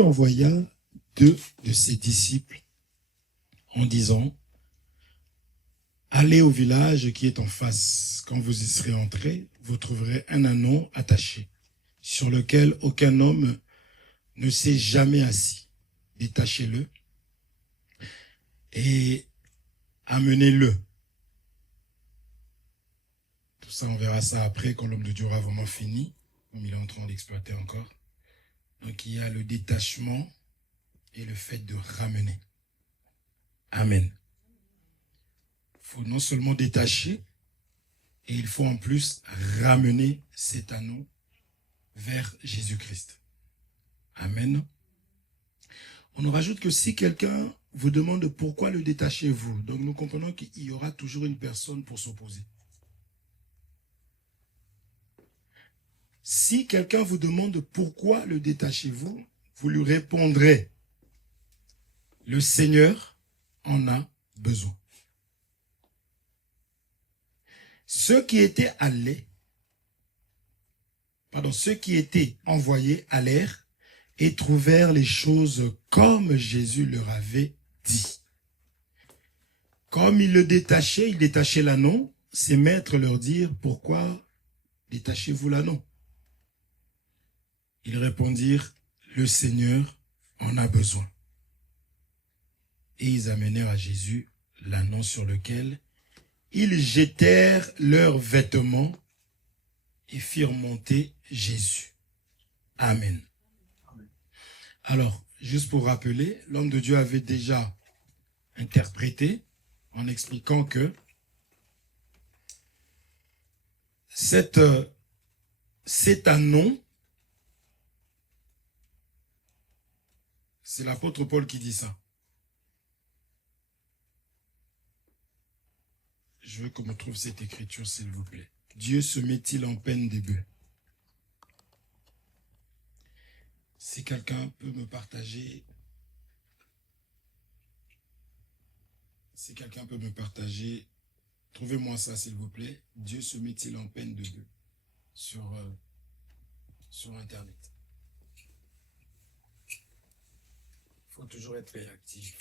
envoya 2 de ses disciples en disant: allez au village qui est en face. Quand vous y serez entrés, vous trouverez un anneau attaché, sur lequel aucun homme ne s'est jamais assis. Détachez-le et amenez-le. Tout ça, on verra ça après, quand l'homme de Dieu aura vraiment fini, comme il est en train d'exploiter encore. Donc, il y a le détachement et le fait de ramener. Amen. Il faut non seulement détacher, et il faut en plus ramener cet anneau vers Jésus-Christ. Amen. On nous rajoute que si quelqu'un vous demande pourquoi le détachez-vous, donc nous comprenons qu'il y aura toujours une personne pour s'opposer. Si quelqu'un vous demande pourquoi le détachez-vous, vous lui répondrez: le Seigneur en a besoin. Ceux qui étaient envoyés allèrent et trouvèrent les choses comme Jésus leur avait dit. Comme il détachait l'anneau, ses maîtres leur dirent: pourquoi détachez-vous l'anneau? Ils répondirent: le Seigneur en a besoin. Et ils amenèrent à Jésus l'anneau, sur lequel ils jetèrent leurs vêtements et firent monter Jésus. Amen. Alors, juste pour rappeler, l'homme de Dieu avait déjà interprété en expliquant que cet anneau, c'est l'apôtre Paul qui dit ça. Je veux qu'on me trouve cette écriture, s'il vous plaît. Dieu se met-il en peine des bœufs? Si quelqu'un peut me partager, trouvez-moi ça, s'il vous plaît. Dieu se met-il en peine de bœufs sur Internet. Il faut toujours être réactif.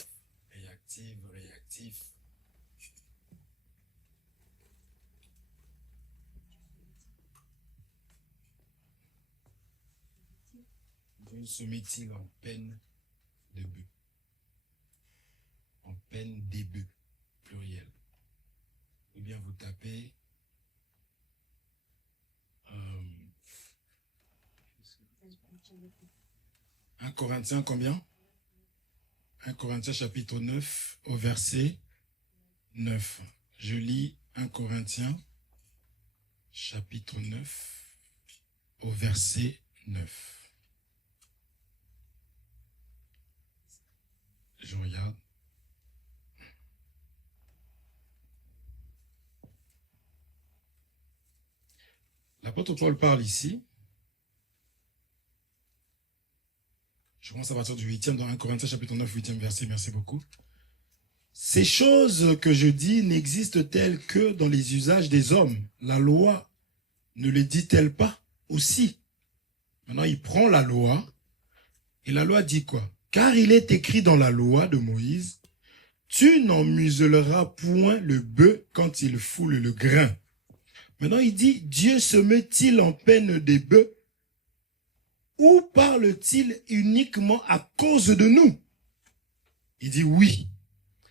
Dieu se met-il en peine de bœufs? En peine des bœufs, pluriel. Ou bien vous tapez 1 Corinthiens combien? 1 Corinthiens chapitre 9 au verset 9. Je lis 1 Corinthiens chapitre 9 au verset 9. Je regarde. L'apôtre Paul parle ici. Je commence à partir du 8e dans 1 Corinthiens chapitre 9, 8e verset. Merci beaucoup. Ces choses que je dis n'existent-elles que dans les usages des hommes? La loi ne les dit-elle pas aussi? Maintenant, il prend la loi. Et la loi dit quoi? Car il est écrit dans la loi de Moïse: tu n'en muselleras point le bœuf quand il foule le grain. Maintenant, il dit: Dieu se met-il en peine des bœufs? Ou parle-t-il uniquement à cause de nous? Il dit oui.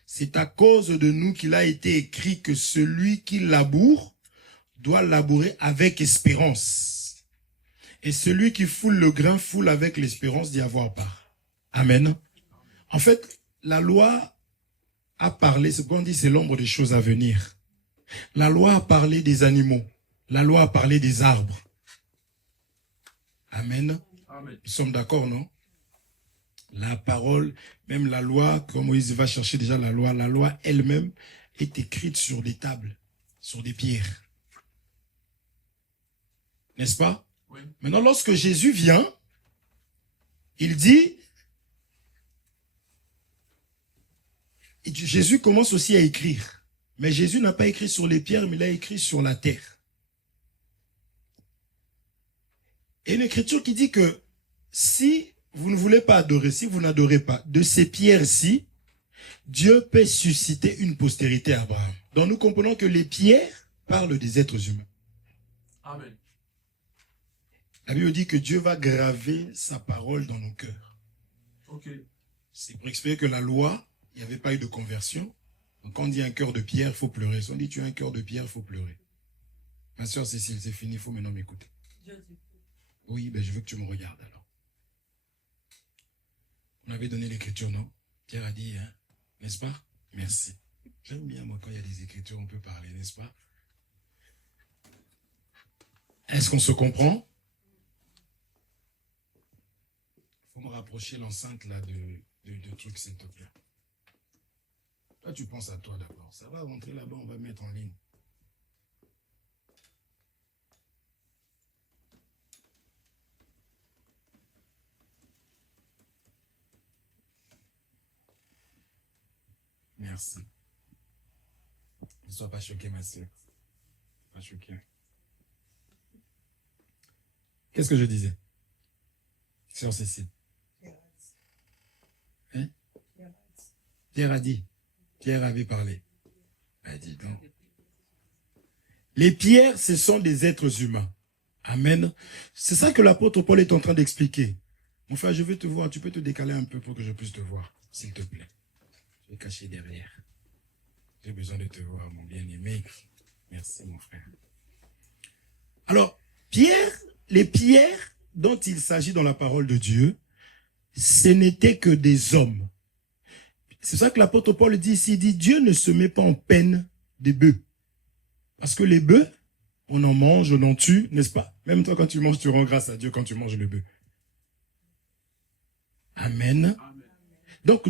C'est à cause de nous qu'il a été écrit que celui qui laboure doit labourer avec espérance. Et celui qui foule le grain foule avec l'espérance d'y avoir part. Amen. En fait, la loi a parlé, ce qu'on dit, c'est l'ombre des choses à venir. La loi a parlé des animaux. La loi a parlé des arbres. Amen. Amen. Nous sommes d'accord, non? La parole, même la loi, quand Moïse va chercher déjà la loi elle-même est écrite sur des tables, sur des pierres. N'est-ce pas? Oui. Maintenant, lorsque Jésus vient, il dit, et Jésus commence aussi à écrire. Mais Jésus n'a pas écrit sur les pierres, mais il a écrit sur la terre. Et une écriture qui dit que si vous ne voulez pas adorer, si vous n'adorez pas, de ces pierres-ci, Dieu peut susciter une postérité à Abraham. Donc nous comprenons que les pierres parlent des êtres humains. Amen. La Bible dit que Dieu va graver sa parole dans nos cœurs. Ok. C'est pour expliquer que la loi, il n'y avait pas eu de conversion. Donc quand on dit un cœur de pierre, il faut pleurer. Si on dit tu as un cœur de pierre, il faut pleurer. Ma soeur Cécile, c'est fini, il faut maintenant m'écouter. Oui, ben je veux que tu me regardes alors. On avait donné l'écriture, non? Pierre a dit, hein, n'est-ce pas? Merci. J'aime bien, moi, quand il y a des écritures, on peut parler, n'est-ce pas? Est-ce qu'on se comprend? Il faut me rapprocher l'enceinte là de trucs, s'il te plaît. Toi, tu penses à toi d'abord. Ça va rentrer là-bas, on va mettre en ligne. Merci. Ne sois pas choquée, ma soeur. Pas choquée. Qu'est-ce que je disais? Sœur Cécile. Hein? Pierre a dit. Pierre avait parlé. Ben, dis donc. Les pierres, ce sont des êtres humains. Amen. C'est ça que l'apôtre Paul est en train d'expliquer. Mon frère, je veux te voir. Tu peux te décaler un peu pour que je puisse te voir, s'il te plaît. Je vais cacher derrière. J'ai besoin de te voir, mon bien-aimé. Merci, mon frère. Alors, les pierres dont il s'agit dans la parole de Dieu, ce n'étaient que des hommes. C'est ça que l'apôtre Paul dit ici, il dit, Dieu ne se met pas en peine des bœufs. Parce que les bœufs, on en mange, on en tue, n'est-ce pas? Même toi, quand tu manges, tu rends grâce à Dieu quand tu manges le bœuf. Amen. Donc,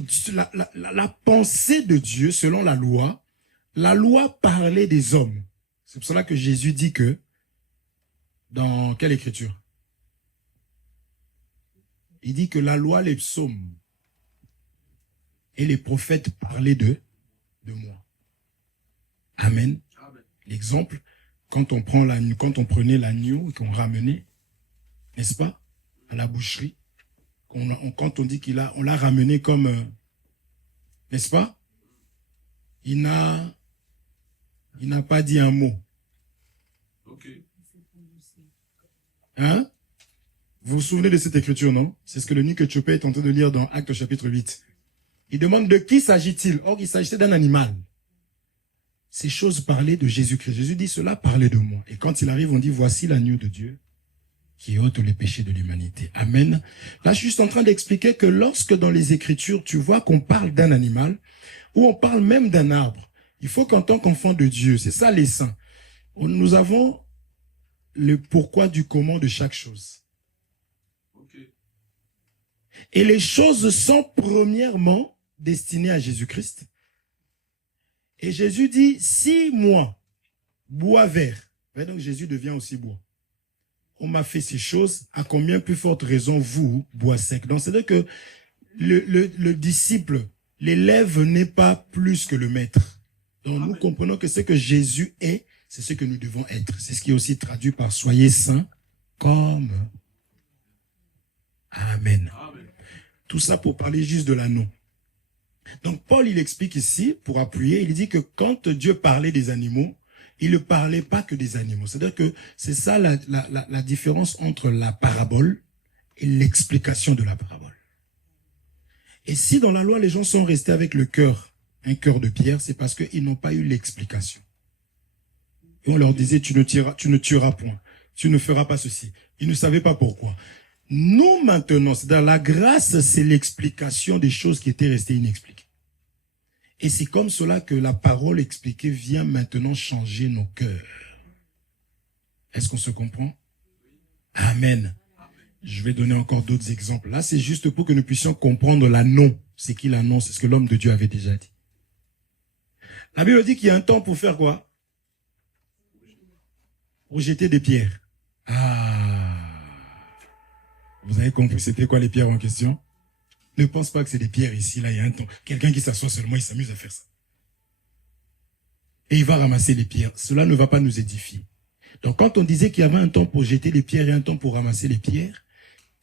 la pensée de Dieu, selon la loi parlait des hommes. C'est pour cela que Jésus dit que, dans quelle écriture? Il dit que la loi, les psaumes et les prophètes parlaient de moi. Amen. L'exemple, quand on prenait l'agneau et qu'on ramenait, n'est-ce pas, à la boucherie, quand on dit on l'a ramené comme, n'est-ce pas, il n'a pas dit un mot. Ok. Hein? Vous vous souvenez de cette écriture, non? C'est ce que le Nick Chopé est en train de lire dans Actes chapitre 8. Il demande de qui s'agit-il? Or, il s'agissait d'un animal. Ces choses parlaient de Jésus-Christ. Jésus dit, cela parlait de moi. Et quand il arrive, on dit, voici l'agneau de Dieu qui ôte les péchés de l'humanité. Amen. Là, je suis juste en train d'expliquer que lorsque dans les Écritures, tu vois qu'on parle d'un animal, ou on parle même d'un arbre, il faut qu'en tant qu'enfant de Dieu, c'est ça les saints, nous avons le pourquoi du comment de chaque chose. Okay. Et les choses sont premièrement destinées à Jésus-Christ. Et Jésus dit, si moi, bois vert, donc Jésus devient aussi bois. On m'a fait ces choses, à combien plus forte raison vous, bois sec. Donc c'est-à-dire que le disciple, l'élève n'est pas plus que le maître. Donc nous comprenons que ce que Jésus est, c'est ce que nous devons être. C'est ce qui est aussi traduit par soyez saints comme. Amen. Amen. Tout ça pour parler juste de l'anneau. Donc Paul, il explique ici, pour appuyer, il dit que quand Dieu parlait des animaux, il ne parlait pas que des animaux. C'est-à-dire que c'est ça la différence entre la parabole et l'explication de la parabole. Et si dans la loi, les gens sont restés avec le cœur, un cœur de pierre, c'est parce qu'ils n'ont pas eu l'explication. Et on leur disait, tu ne tueras point, tu ne feras pas ceci. Ils ne savaient pas pourquoi. Nous maintenant, c'est-à-dire la grâce, c'est l'explication des choses qui étaient restées inexpliquées. Et c'est comme cela que la parole expliquée vient maintenant changer nos cœurs. Est-ce qu'on se comprend? Amen. Je vais donner encore d'autres exemples. Là, c'est juste pour que nous puissions comprendre l'annon. C'est qui l'annon? C'est ce que l'homme de Dieu avait déjà dit. La Bible dit qu'il y a un temps pour faire quoi? Pour jeter des pierres. Ah! Vous avez compris c'était quoi les pierres en question? Ne pense pas que c'est des pierres ici, là, il y a un temps. Quelqu'un qui s'assoit seulement, il s'amuse à faire ça. Et il va ramasser les pierres. Cela ne va pas nous édifier. Donc quand on disait qu'il y avait un temps pour jeter les pierres et un temps pour ramasser les pierres,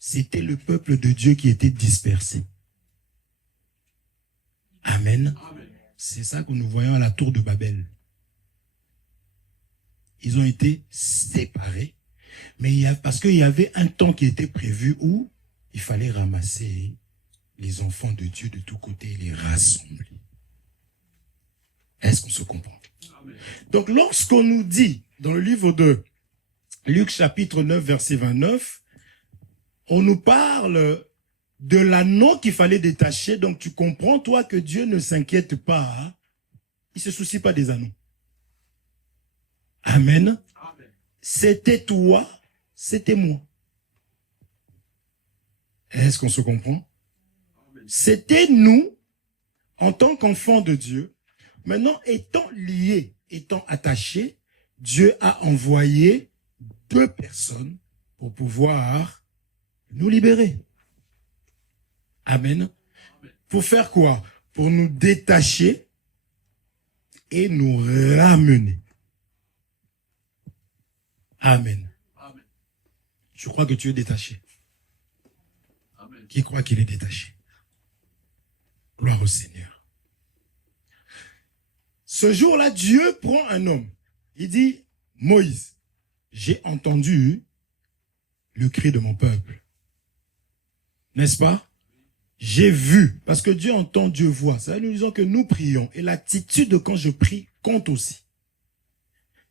c'était le peuple de Dieu qui était dispersé. Amen. Amen. C'est ça que nous voyons à la tour de Babel. Ils ont été séparés, mais parce qu'il y avait un temps qui était prévu où il fallait ramasser les enfants de Dieu de tous côtés et les rassembler. Est-ce qu'on se comprend? Amen. Donc, lorsqu'on nous dit, dans le livre de Luc chapitre 9, verset 29, on nous parle de l'anneau qu'il fallait détacher. Donc, tu comprends, toi, que Dieu ne s'inquiète pas. Hein? Il ne se soucie pas des anneaux. Amen. Amen. C'était toi, c'était moi. Est-ce qu'on se comprend? Amen. C'était nous, en tant qu'enfants de Dieu. Maintenant, étant liés, étant attachés, Dieu a envoyé 2 personnes pour pouvoir nous libérer. Amen. Pour faire quoi? Pour nous détacher et nous ramener. Amen. Amen. Je crois que tu es détaché. Amen. Qui croit qu'il est détaché? Gloire au Seigneur. Ce jour-là, Dieu prend un homme. Il dit, Moïse, j'ai entendu le cri de mon peuple. N'est-ce pas? J'ai vu. Parce que Dieu entend, Dieu voit. Ça, nous disons que nous prions. Et l'attitude quand je prie compte aussi.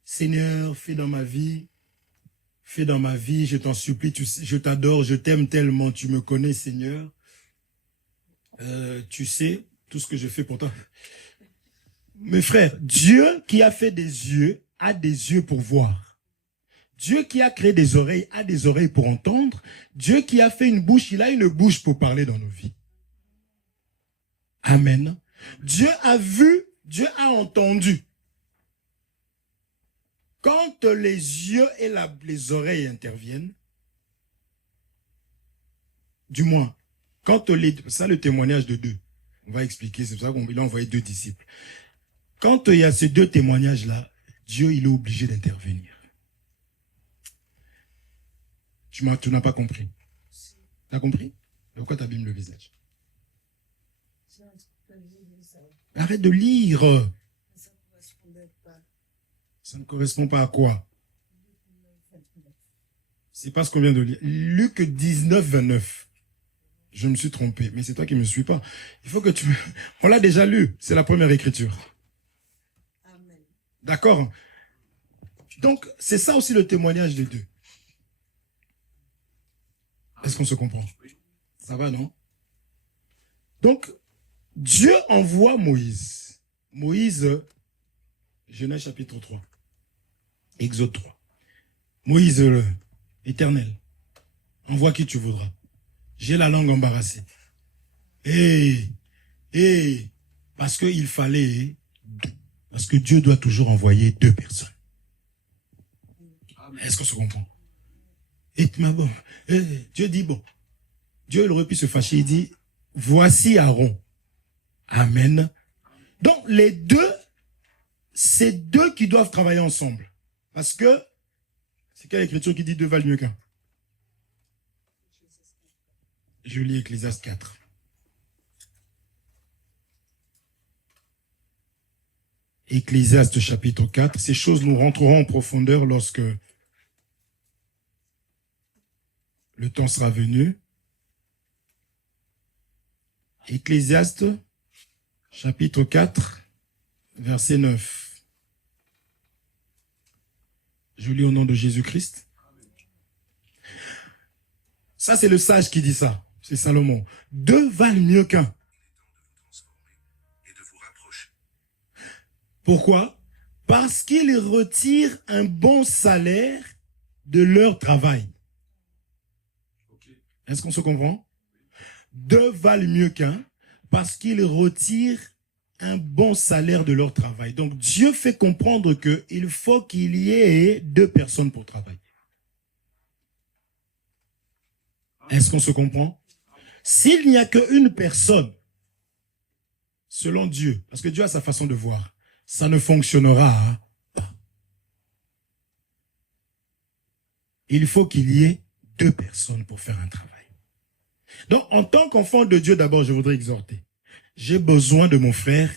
Seigneur, fais dans ma vie, je t'en supplie, je t'adore, je t'aime tellement, tu me connais, Seigneur. Tu sais tout ce que je fais pour toi. Mes frères, Dieu qui a fait des yeux, a des yeux pour voir. Dieu qui a créé des oreilles, a des oreilles pour entendre. Dieu qui a fait une bouche, il a une bouche pour parler dans nos vies. Amen. Dieu a vu, Dieu a entendu. Quand les yeux et les oreilles interviennent, du moins, quand ça le témoignage de 2, on va expliquer, c'est pour ça qu'il a envoyé 2 disciples. Quand il y a ces 2 témoignages-là, Dieu, il est obligé d'intervenir. Tu n'as pas compris. Tu as compris? De quoi tu abîmes le visage? Arrête de lire. Ça ne correspond pas à quoi? C'est pas ce qu'on vient de lire. Luc 19, 29. Je me suis trompé, mais c'est toi qui me suis pas. Il faut que tu... On l'a déjà lu, c'est la première écriture. D'accord? Donc, c'est ça aussi le témoignage des 2. Est-ce qu'on se comprend? Ça va, non? Donc, Dieu envoie Moïse. Moïse, Genèse chapitre 3. Exode 3. Moïse, l'Éternel, envoie qui tu voudras. J'ai la langue embarrassée. Parce qu'il fallait 2. Parce que Dieu doit toujours envoyer 2 personnes. Est-ce qu'on se comprend? Dieu dit, bon, Dieu il aurait pu se fâcher, il dit, voici Aaron. Amen. Donc, les 2, c'est 2 qui doivent travailler ensemble. Parce que, c'est quelle écriture qui dit 2 valent mieux qu'un? Je lis Ecclésiaste 4. Ecclésiaste chapitre 4. Ces choses nous rentreront en profondeur lorsque le temps sera venu. Ecclésiaste chapitre 4, verset 9. Je lis au nom de Jésus-Christ. Ça, c'est le sage qui dit ça. C'est Salomon. 2 valent mieux qu'un. Pourquoi? Parce qu'ils retirent un bon salaire de leur travail. Est-ce qu'on se comprend? 2 valent mieux qu'un parce qu'ils retirent un bon salaire de leur travail. Donc Dieu fait comprendre qu'il faut qu'il y ait 2 personnes pour travailler. Est-ce qu'on se comprend? S'il n'y a qu'une personne, selon Dieu, parce que Dieu a sa façon de voir, ça ne fonctionnera pas. Il faut qu'il y ait 2 personnes pour faire un travail. Donc, en tant qu'enfant de Dieu, d'abord, je voudrais exhorter. J'ai besoin de mon frère,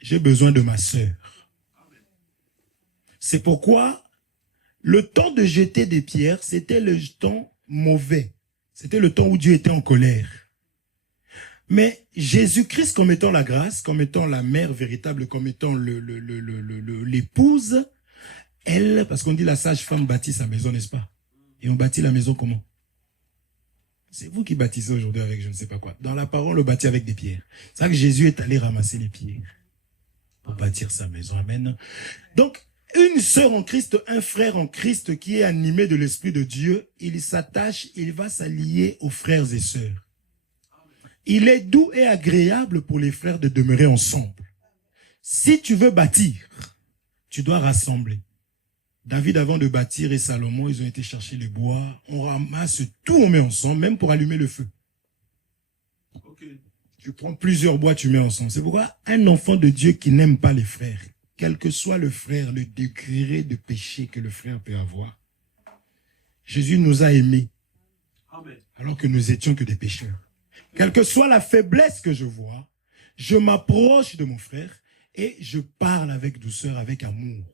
j'ai besoin de ma sœur. C'est pourquoi le temps de jeter des pierres, c'était le temps mauvais. C'était le temps où Dieu était en colère. Mais Jésus-Christ, comme étant la grâce, comme étant la mère véritable, comme étant l'épouse, elle, parce qu'on dit la sage-femme bâtit sa maison, n'est-ce pas? Et on bâtit la maison comment? C'est vous qui bâtissez aujourd'hui avec je ne sais pas quoi. Dans la parole, on le bâtit avec des pierres. C'est ça que Jésus est allé ramasser les pierres pour bâtir sa maison. Amen. Donc, une sœur en Christ, un frère en Christ qui est animé de l'Esprit de Dieu, il s'attache, il va s'allier aux frères et sœurs. Il est doux et agréable pour les frères de demeurer ensemble. Si tu veux bâtir, tu dois rassembler. David, avant de bâtir, et Salomon, ils ont été chercher les bois. On ramasse tout, on met ensemble, même pour allumer le feu. Okay. Tu prends plusieurs bois, tu mets ensemble. C'est pourquoi un enfant de Dieu qui n'aime pas les frères, quel que soit le frère, le degré de péché que le frère peut avoir, Jésus nous a aimés, Amen. Alors que nous étions que des pécheurs. Quelle que soit la faiblesse que je vois, je m'approche de mon frère et je parle avec douceur, avec amour.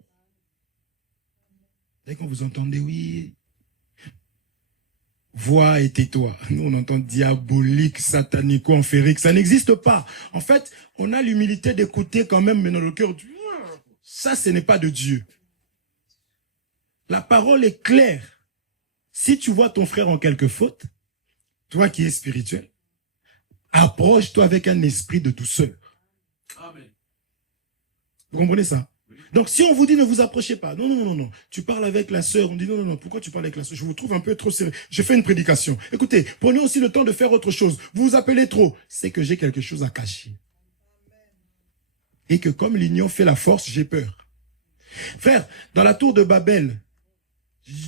Dès qu'on vous entendez, oui, vois et tais-toi. Nous, on entend diabolique, satanico, enférique. Ça n'existe pas. En fait, on a l'humilité d'écouter quand même, mais dans le cœur, ça, ce n'est pas de Dieu. La parole est claire. Si tu vois ton frère en quelque faute, toi qui es spirituel, approche-toi avec un esprit de douceur. Amen. Vous comprenez ça? Donc, si on vous dit ne vous approchez pas, non. Tu parles avec la sœur, on dit non, pourquoi tu parles avec la sœur? Je vous trouve un peu trop sérieux. Je fais une prédication. Écoutez, prenez aussi le temps de faire autre chose. Vous vous appelez trop. C'est que j'ai quelque chose à cacher. Et que comme l'union fait la force, j'ai peur. Frère, dans la tour de Babel,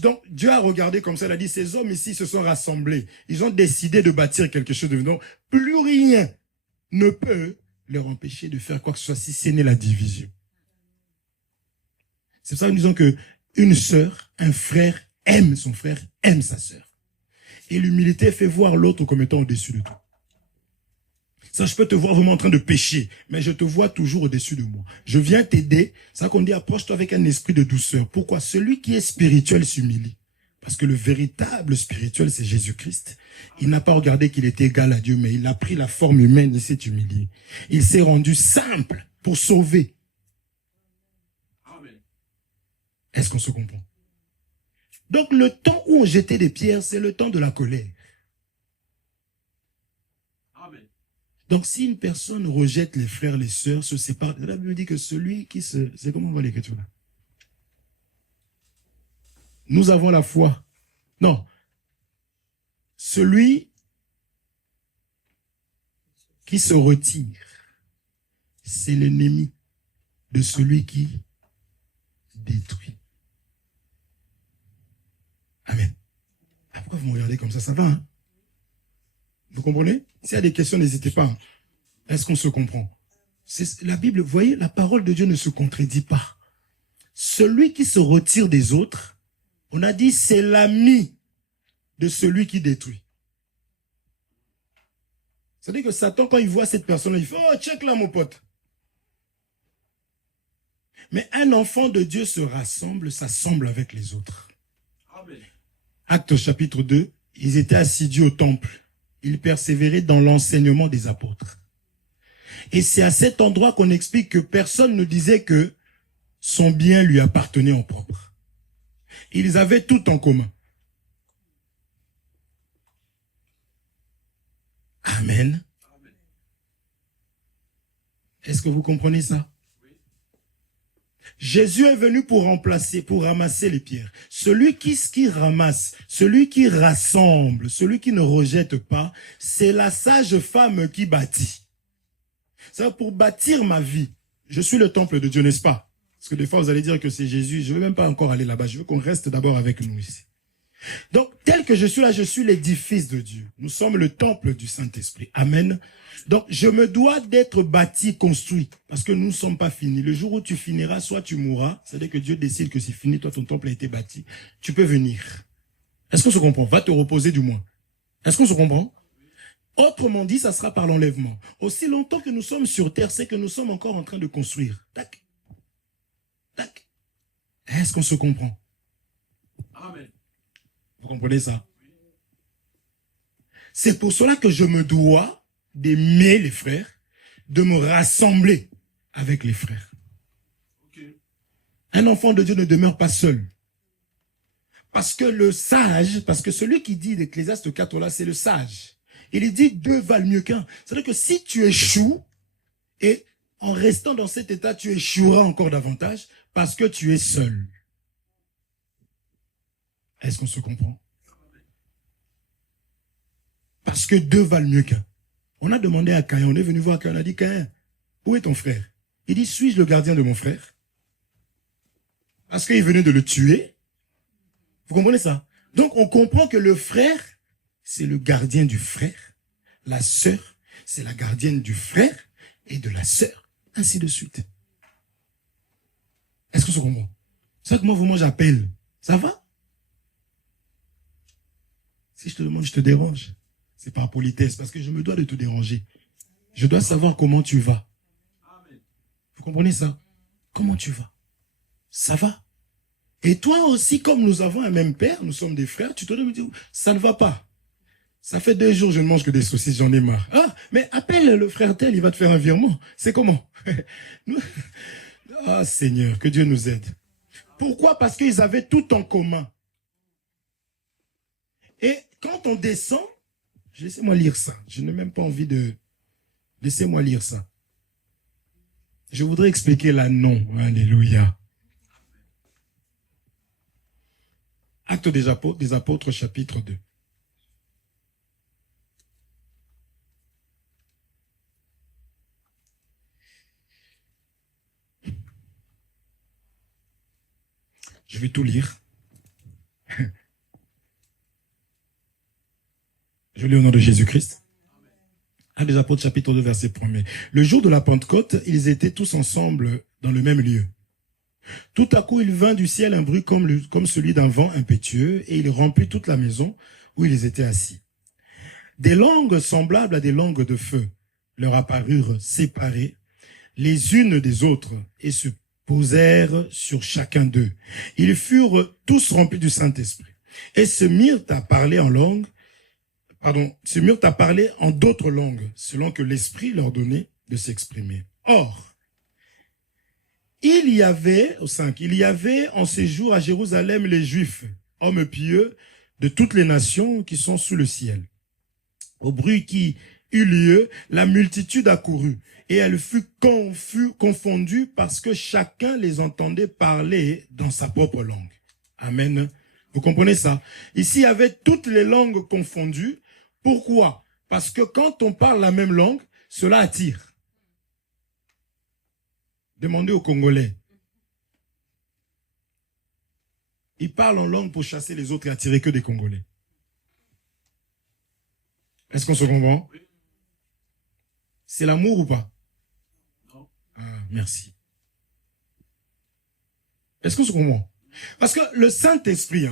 donc Dieu a regardé comme ça, il a dit, ces hommes ici se sont rassemblés. Ils ont décidé de bâtir quelque chose de venant. Plus rien ne peut leur empêcher de faire quoi que ce soit si ce n'est la division. C'est pour ça que nous disons que une sœur, un frère aime son frère, aime sa sœur. Et l'humilité fait voir l'autre comme étant au-dessus de tout. Ça, je peux te voir vraiment en train de pécher, mais je te vois toujours au-dessus de moi. Je viens t'aider. C'est ça qu'on dit, approche-toi avec un esprit de douceur. Pourquoi? Celui qui est spirituel s'humilie. Parce que le véritable spirituel, c'est Jésus-Christ. Il n'a pas regardé qu'il était égal à Dieu, mais il a pris la forme humaine, il s'est humilié. Il s'est rendu simple pour sauver. Est-ce qu'on se comprend? Donc, le temps où on jetait des pierres, c'est le temps de la colère. Amen. Donc, si une personne rejette les frères, les sœurs, se sépare, la Bible dit que celui qui se... C'est comment on voit l'écriture là? Nous avons la foi. Non. Celui qui se retire, c'est l'ennemi de celui qui détruit. Amen. Pourquoi vous me regardez comme ça? Ça va, hein? Vous comprenez? S'il y a des questions, n'hésitez pas. Hein. Est-ce qu'on se comprend? La Bible, vous voyez, la parole de Dieu ne se contredit pas. Celui qui se retire des autres, on a dit, c'est l'ami de celui qui détruit. C'est-à-dire que Satan, quand il voit cette personne, il fait, oh, check là, mon pote. Mais un enfant de Dieu se rassemble, s'assemble avec les autres. Amen. Actes chapitre 2, ils étaient assidus au temple. Ils persévéraient dans l'enseignement des apôtres. Et c'est à cet endroit qu'on explique que personne ne disait que son bien lui appartenait en propre. Ils avaient tout en commun. Amen. Est-ce que vous comprenez ça? Jésus est venu pour remplacer, pour ramasser les pierres. Celui qui ramasse, celui qui rassemble, celui qui ne rejette pas, c'est la sage femme qui bâtit. C'est pour bâtir ma vie. Je suis le temple de Dieu, n'est-ce pas? Parce que des fois, vous allez dire que c'est Jésus. Je ne veux même pas encore aller là-bas. Je veux qu'on reste d'abord avec nous ici. Donc, tel que je suis là, je suis l'édifice de Dieu. Nous sommes le temple du Saint-Esprit. Amen. Donc, je me dois d'être bâti, construit, parce que nous ne sommes pas finis. Le jour où tu finiras, soit tu mourras, c'est-à-dire que Dieu décide que c'est fini, toi, ton temple a été bâti, tu peux venir. Est-ce qu'on se comprend? Va te reposer du moins. Est-ce qu'on se comprend? Autrement dit, ça sera par l'enlèvement. Aussi longtemps que nous sommes sur terre, c'est que nous sommes encore en train de construire. Tac. Tac. Est-ce qu'on se comprend? Amen. Vous comprenez ça? C'est pour cela que je me dois d'aimer les frères, de me rassembler avec les frères. Okay. Un enfant de Dieu ne demeure pas seul. Parce que le sage, parce que celui qui dit d'Ecclésiaste 4 là, c'est le sage. Il dit deux valent mieux qu'un. C'est-à-dire que si tu échoues, et en restant dans cet état, tu échoueras encore davantage parce que tu es seul. Est-ce qu'on se comprend? Parce que deux valent mieux qu'un. On a demandé à Caïn, on est venu voir Caïn, on a dit, Caïn, où est ton frère? Il dit, suis-je le gardien de mon frère? Parce qu'il venait de le tuer. Vous comprenez ça? Donc on comprend que le frère, c'est le gardien du frère. La sœur, c'est la gardienne du frère et de la sœur. Ainsi de suite. Est-ce que ça comprend? C'est ça que moi, j'appelle. Ça va? Si je te demande, je te dérange. C'est par politesse, parce que je me dois de te déranger. Je dois savoir comment tu vas. Vous comprenez ça? Comment tu vas? Ça va? Et toi aussi, comme nous avons un même père, nous sommes des frères, tu te dis, ça ne va pas. Ça fait 2 jours, je ne mange que des saucisses, j'en ai marre. Ah, mais appelle le frère tel, il va te faire un virement. C'est comment? Ah, Seigneur, que Dieu nous aide. Pourquoi? Parce qu'ils avaient tout en commun. Et quand on descend, laissez-moi lire ça. Je n'ai même pas envie de... Laissez-moi lire ça. Je voudrais expliquer la non. Alléluia. Actes des apôtres, chapitre 2. Je vais tout lire. Je lis au nom de Jésus-Christ. Actes des apôtres, chapitre 2, verset 1er. Le jour de la Pentecôte, ils étaient tous ensemble dans le même lieu. Tout à coup, il vint du ciel un bruit comme celui d'un vent impétueux, et il remplit toute la maison où ils étaient assis. Des langues semblables à des langues de feu leur apparurent séparées les unes des autres et se posèrent sur chacun d'eux. Ils furent tous remplis du Saint-Esprit et se mirent à parler en d'autres langues, selon que l'Esprit leur donnait de s'exprimer. Or, il y avait en ces jours à Jérusalem les Juifs, hommes pieux de toutes les nations qui sont sous le ciel. Au bruit qui eut lieu, la multitude accourut, et elle fut confondue parce que chacun les entendait parler dans sa propre langue. Amen. Vous comprenez ça? Ici, il y avait toutes les langues confondues. Pourquoi? Parce que quand on parle la même langue, cela attire. Demandez aux Congolais. Ils parlent en langue pour chasser les autres et attirer que des Congolais. Est-ce qu'on se comprend? C'est l'amour ou pas? Non. Ah, merci. Est-ce qu'on se comprend? Parce que le Saint-Esprit,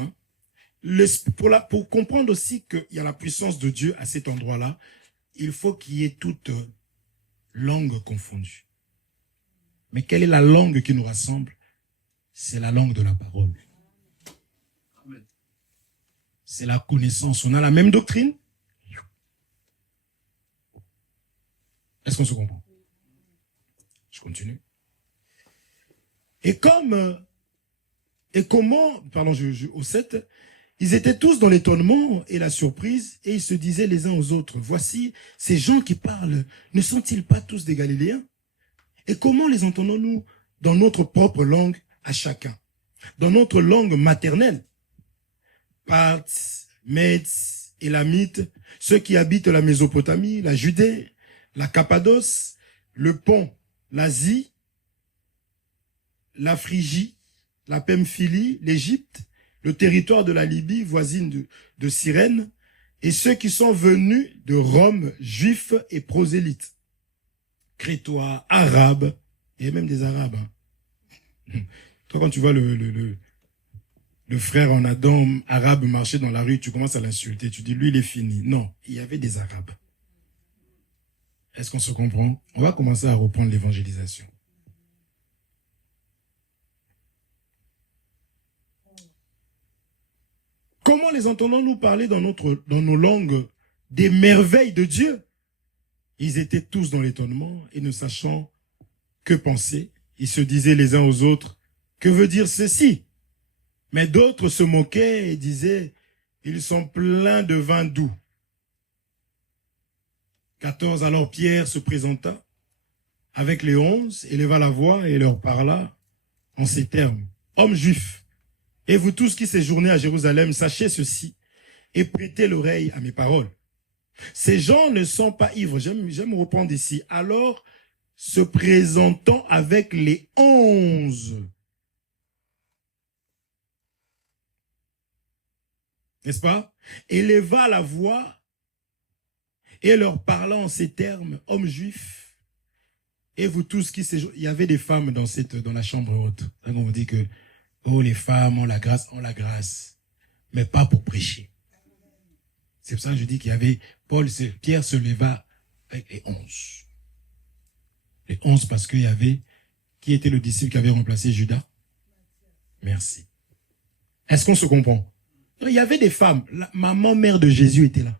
pour comprendre aussi qu'il y a la puissance de Dieu à cet endroit-là, il faut qu'il y ait toute langue confondue. Mais quelle est la langue qui nous rassemble? C'est la langue de la parole. Amen. C'est la connaissance. On a la même doctrine. Est-ce qu'on se comprend? Je continue. Au 7, ils étaient tous dans l'étonnement et la surprise, et ils se disaient les uns aux autres, voici, ces gens qui parlent, ne sont-ils pas tous des Galiléens? Et comment les entendons-nous dans notre propre langue à chacun? Dans notre langue maternelle? Parthes, Mèdes, Élamites, ceux qui habitent la Mésopotamie, la Judée, la Cappadoce, le Pont, l'Asie, la Phrygie, la Pamphylie, l'Égypte, le territoire de la Libye voisine de Cyrène, et ceux qui sont venus de Rome, juifs et prosélytes, crétois, arabes, et même des arabes. Toi, quand tu vois le frère en Adam arabe marcher dans la rue, tu commences à l'insulter, tu dis, lui, il est fini. Non, il y avait des arabes. Est-ce qu'on se comprend? On va commencer à reprendre l'évangélisation. Comment les entendons-nous parler dans nos langues des merveilles de Dieu? Ils étaient tous dans l'étonnement et ne sachant que penser, ils se disaient les uns aux autres, que veut dire ceci? Mais d'autres se moquaient et disaient, ils sont pleins de vin doux. 14, alors Pierre se présenta avec les 11, éleva la voix et leur parla en ces termes. Hommes juifs, et vous tous qui séjournez à Jérusalem, sachez ceci et prêtez l'oreille à mes paroles. Ces gens ne sont pas ivres. J'aime reprendre ici. Alors, se présentant avec les 11, n'est-ce pas? Éleva la voix et leur parla en ces termes, hommes juifs, et vous tous qui séjournez. Il y avait des femmes dans la chambre haute. On vous dit que, oh, les femmes ont la grâce, mais pas pour prêcher. C'est pour ça que je dis qu'il y avait, Pierre se leva avec les 11. Les 11 parce qu'il y avait, qui était le disciple qui avait remplacé Judas? Merci. Est-ce qu'on se comprend? Il y avait des femmes. La maman mère de Jésus était là.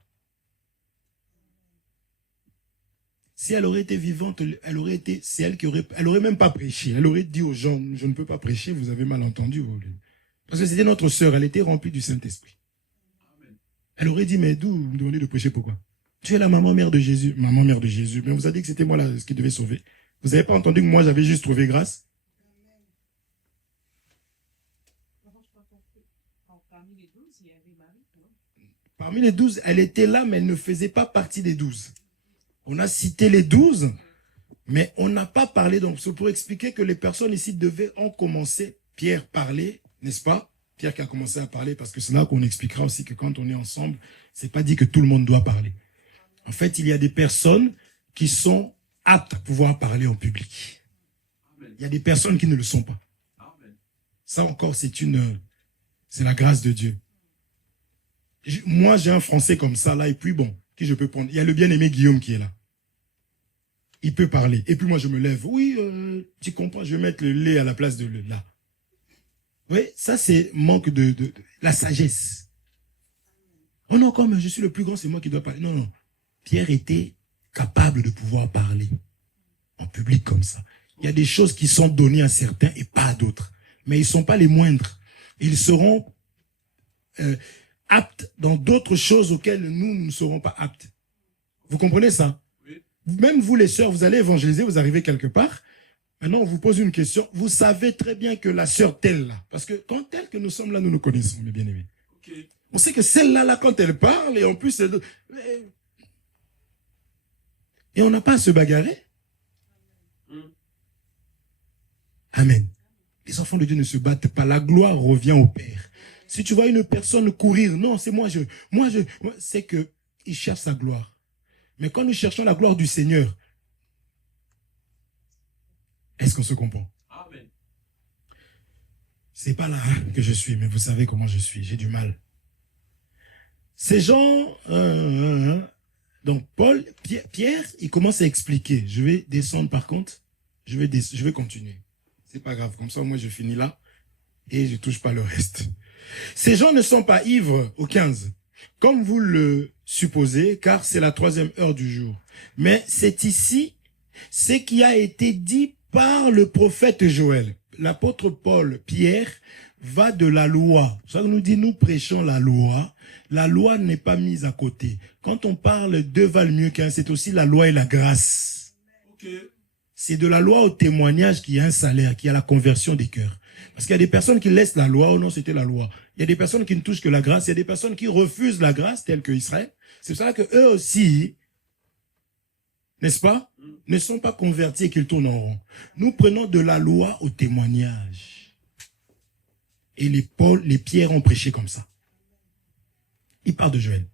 Si elle aurait été vivante, elle aurait même pas prêché. Elle aurait dit aux gens, je ne peux pas prêcher, vous avez mal entendu. Parce que c'était notre sœur, elle était remplie du Saint-Esprit. Elle aurait dit, mais d'où vous me demandez de prêcher, pourquoi? Tu es la maman mère de Jésus. Maman mère de Jésus. Mais on vous a dit que c'était moi là, ce qui devait sauver. Vous n'avez pas entendu que moi j'avais juste trouvé grâce? Parmi les 12, elle était là, mais elle ne faisait pas partie des 12. On a cité les 12, mais on n'a pas parlé. Donc, c'est pour expliquer que les personnes ici ont commencé, Pierre parlait, n'est-ce pas? Pierre qui a commencé à parler, parce que c'est là qu'on expliquera aussi que quand on est ensemble, c'est pas dit que tout le monde doit parler. En fait, il y a des personnes qui sont aptes à pouvoir parler en public. Il y a des personnes qui ne le sont pas. Ça encore, c'est la grâce de Dieu. Moi, j'ai un Français comme ça, là, et puis bon, qui je peux prendre? Il y a le bien-aimé Guillaume qui est là. Il peut parler. Et puis moi, je me lève. Oui, tu comprends, je vais mettre le lait à la place de le là. Oui, ça, c'est manque de la sagesse. Oh non, comme je suis le plus grand, c'est moi qui dois parler. Non, non. Pierre était capable de pouvoir parler en public comme ça. Il y a des choses qui sont données à certains et pas à d'autres. Mais ils ne sont pas les moindres. Ils seront aptes dans d'autres choses auxquelles nous ne serons pas aptes. Vous comprenez ça? Oui. Même vous les sœurs, vous allez évangéliser, vous arrivez quelque part. Maintenant, on vous pose une question. Vous savez très bien que la sœur telle là, parce que quand telle que nous sommes là, nous nous connaissons, mes bien-aimés. Okay. On sait que celle-là, là, quand elle parle, et en plus, et on n'a pas à se bagarrer. Amen. Les enfants de Dieu ne se battent pas. La gloire revient au Père. Si tu vois une personne courir, non, c'est c'est que il cherche sa gloire. Mais quand nous cherchons la gloire du Seigneur, est-ce qu'on se comprend? Amen. C'est pas là que je suis, mais vous savez comment je suis. J'ai du mal. Ces gens, donc Pierre, il commence à expliquer. Je vais descendre par contre. Je vais continuer. C'est pas grave. Comme ça, moi, je finis là et je touche pas le reste. Ces gens ne sont pas ivres au 15, comme vous le supposez, car c'est la 3e heure du jour. Mais c'est ici ce qui a été dit par le prophète Joël. L'apôtre Pierre va de la loi. Ça nous dit, nous prêchons la loi. La loi n'est pas mise à côté. Quand on parle deux valent mieux qu'un, c'est aussi la loi et la grâce. Okay. C'est de la loi au témoignage qu'il y a un salaire, qu'il y a la conversion des cœurs. Parce qu'il y a des personnes qui laissent la loi, oh non, c'était la loi. Il y a des personnes qui ne touchent que la grâce, il y a des personnes qui refusent la grâce, telles que Israël. C'est pour ça que eux aussi, n'est-ce pas, ne sont pas convertis et qu'ils tournent en rond. Nous prenons de la loi au témoignage. Et les Pierre ont prêché comme ça. Il part de Joël.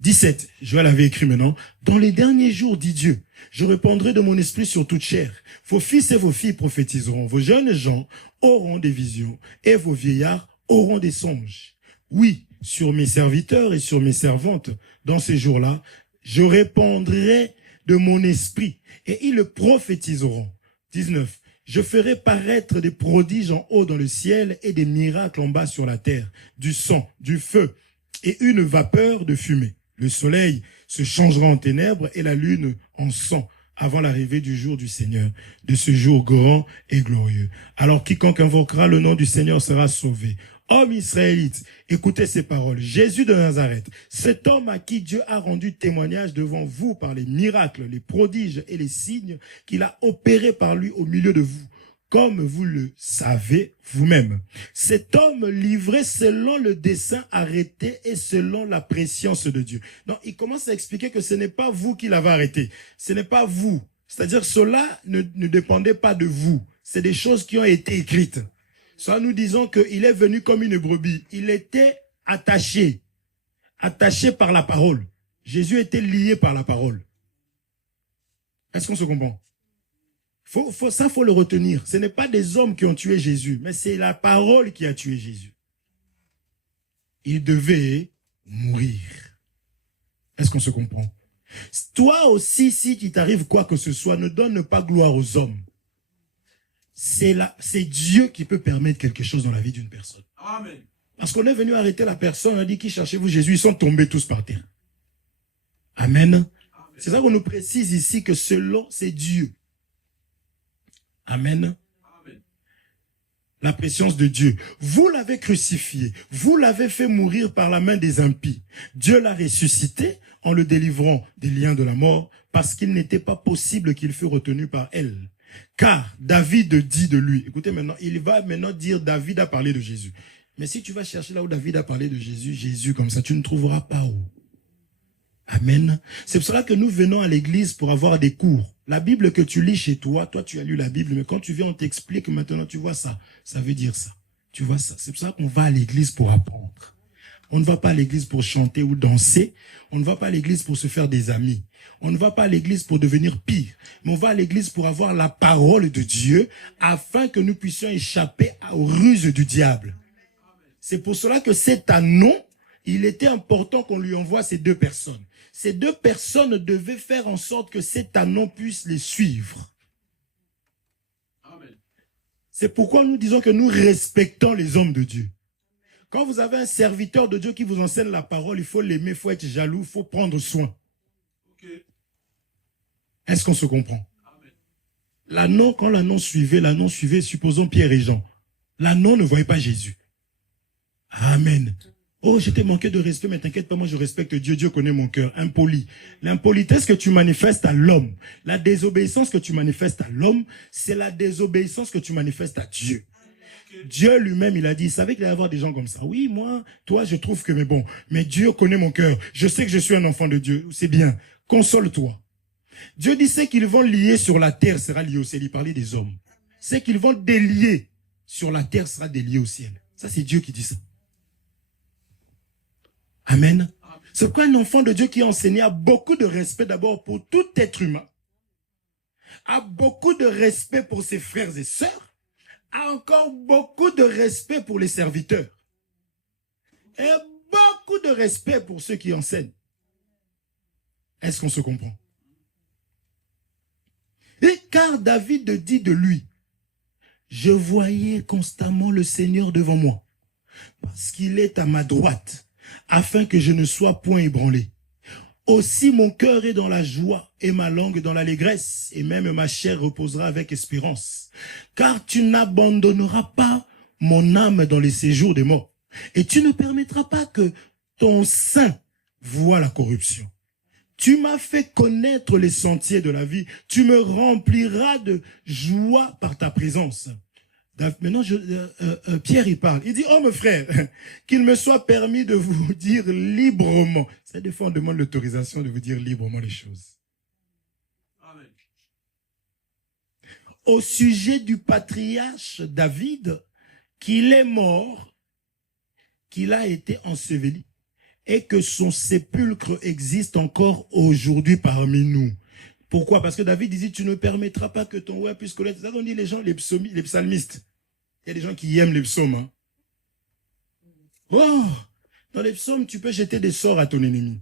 17, Joël avait écrit maintenant, « Dans les derniers jours, dit Dieu, je répandrai de mon esprit sur toute chair. Vos fils et vos filles prophétiseront, vos jeunes gens auront des visions, et vos vieillards auront des songes. Oui, sur mes serviteurs et sur mes servantes, dans ces jours-là, je répandrai de mon esprit et ils le prophétiseront. 19. Je ferai paraître des prodiges en haut dans le ciel et des miracles en bas sur la terre, du sang, du feu et une vapeur de fumée. Le soleil se changera en ténèbres et la lune en sang avant l'arrivée du jour du Seigneur, de ce jour grand et glorieux. Alors quiconque invoquera le nom du Seigneur sera sauvé. Hommes israélites, écoutez ces paroles. Jésus de Nazareth, cet homme à qui Dieu a rendu témoignage devant vous par les miracles, les prodiges et les signes qu'il a opérés par lui au milieu de vous, comme vous le savez vous-même. Cet homme livré selon le dessein arrêté et selon la prescience de Dieu. Donc, il commence à expliquer que ce n'est pas vous qui l'avez arrêté. Ce n'est pas vous. C'est-à-dire, cela ne dépendait pas de vous. C'est des choses qui ont été écrites. Soit nous disons qu'il est venu comme une brebis. Il était attaché par la parole. Jésus était lié par la parole. Est-ce qu'on se comprend? Ça, faut le retenir. Ce n'est pas des hommes qui ont tué Jésus, mais c'est la parole qui a tué Jésus. Il devait mourir. Est-ce qu'on se comprend? Toi aussi, si il t'arrive quoi que ce soit, ne donne pas gloire aux hommes. C'est Dieu qui peut permettre quelque chose dans la vie d'une personne. Amen. Parce qu'on est venu arrêter la personne, on a dit, qui cherchez-vous Jésus? Ils sont tombés tous par terre. Amen. C'est ça qu'on nous précise ici, que selon, c'est Dieu. Amen. Amen. La préscience de Dieu. Vous l'avez crucifié. Vous l'avez fait mourir par la main des impies. Dieu l'a ressuscité en le délivrant des liens de la mort parce qu'il n'était pas possible qu'il fût retenu par elle. Car David dit de lui, écoutez maintenant, il va maintenant dire David a parlé de Jésus. Mais si tu vas chercher là où David a parlé de Jésus, Jésus comme ça, tu ne trouveras pas où. Amen. C'est pour cela que nous venons à l'église pour avoir des cours. La Bible que tu lis chez toi, toi tu as lu la Bible, mais quand tu viens, on t'explique maintenant, tu vois ça. Ça veut dire ça. Tu vois ça. C'est pour ça qu'on va à l'église pour apprendre. On ne va pas à l'église pour chanter ou danser. On ne va pas à l'église pour se faire des amis. On ne va pas à l'église pour devenir pire. Mais on va à l'église pour avoir la parole de Dieu afin que nous puissions échapper aux ruses du diable. C'est pour cela que cet anneau, il était important qu'on lui envoie ces deux personnes. Ces deux personnes devaient faire en sorte que cet anneau puisse les suivre. Amen. C'est pourquoi nous disons que nous respectons les hommes de Dieu. Quand vous avez un serviteur de Dieu qui vous enseigne la parole, il faut l'aimer, il faut être jaloux, il faut prendre soin. Okay. Est-ce qu'on se comprend? Amen. L'anneau, quand l'anneau suivait, supposons Pierre et Jean. L'anneau ne voyait pas Jésus. Amen. Oh, je t'ai manqué de respect, mais t'inquiète pas, moi je respecte Dieu. Dieu connaît mon cœur. Impoli. L'impolitesse que tu manifestes à l'homme, la désobéissance que tu manifestes à l'homme, c'est la désobéissance que tu manifestes à Dieu. Dieu lui-même, il a dit, il savait qu'il allait y avoir des gens comme ça. Oui, moi, toi, je trouve que, mais bon, mais Dieu connaît mon cœur. Je sais que je suis un enfant de Dieu. C'est bien. Console-toi. Dieu dit, ce qu'ils vont lier sur la terre sera lié au ciel. Il parlait des hommes. Ce qu'ils vont délier sur la terre sera délié au ciel. Ça, c'est Dieu qui dit ça. Amen. C'est pourquoi un enfant de Dieu qui est enseigné a beaucoup de respect d'abord pour tout être humain, a beaucoup de respect pour ses frères et sœurs, a encore beaucoup de respect pour les serviteurs et beaucoup de respect pour ceux qui enseignent. Est-ce qu'on se comprend? Et car David dit de lui, je voyais constamment le Seigneur devant moi, parce qu'il est à ma droite, afin que je ne sois point ébranlé. Aussi mon cœur est dans la joie et ma langue dans l'allégresse, et même ma chair reposera avec espérance. Car tu n'abandonneras pas mon âme dans les séjours des morts, et tu ne permettras pas que ton sein voie la corruption. Tu m'as fait connaître les sentiers de la vie, tu me rempliras de joie par ta présence. Maintenant, Pierre, il parle. Il dit, oh, mes frères, qu'il me soit permis de vous dire librement. C'est des fois, on demande l'autorisation de vous dire librement les choses. Amen. Au sujet du patriarche David, qu'il est mort, qu'il a été enseveli, et que son sépulcre existe encore aujourd'hui parmi nous. Pourquoi? Parce que David disait, tu ne permettras pas que ton roi puisse connaître. Ça, on dit les gens, les psalmistes. Il y a des gens qui aiment les psaumes. Hein? Oh, dans les psaumes, tu peux jeter des sorts à ton ennemi.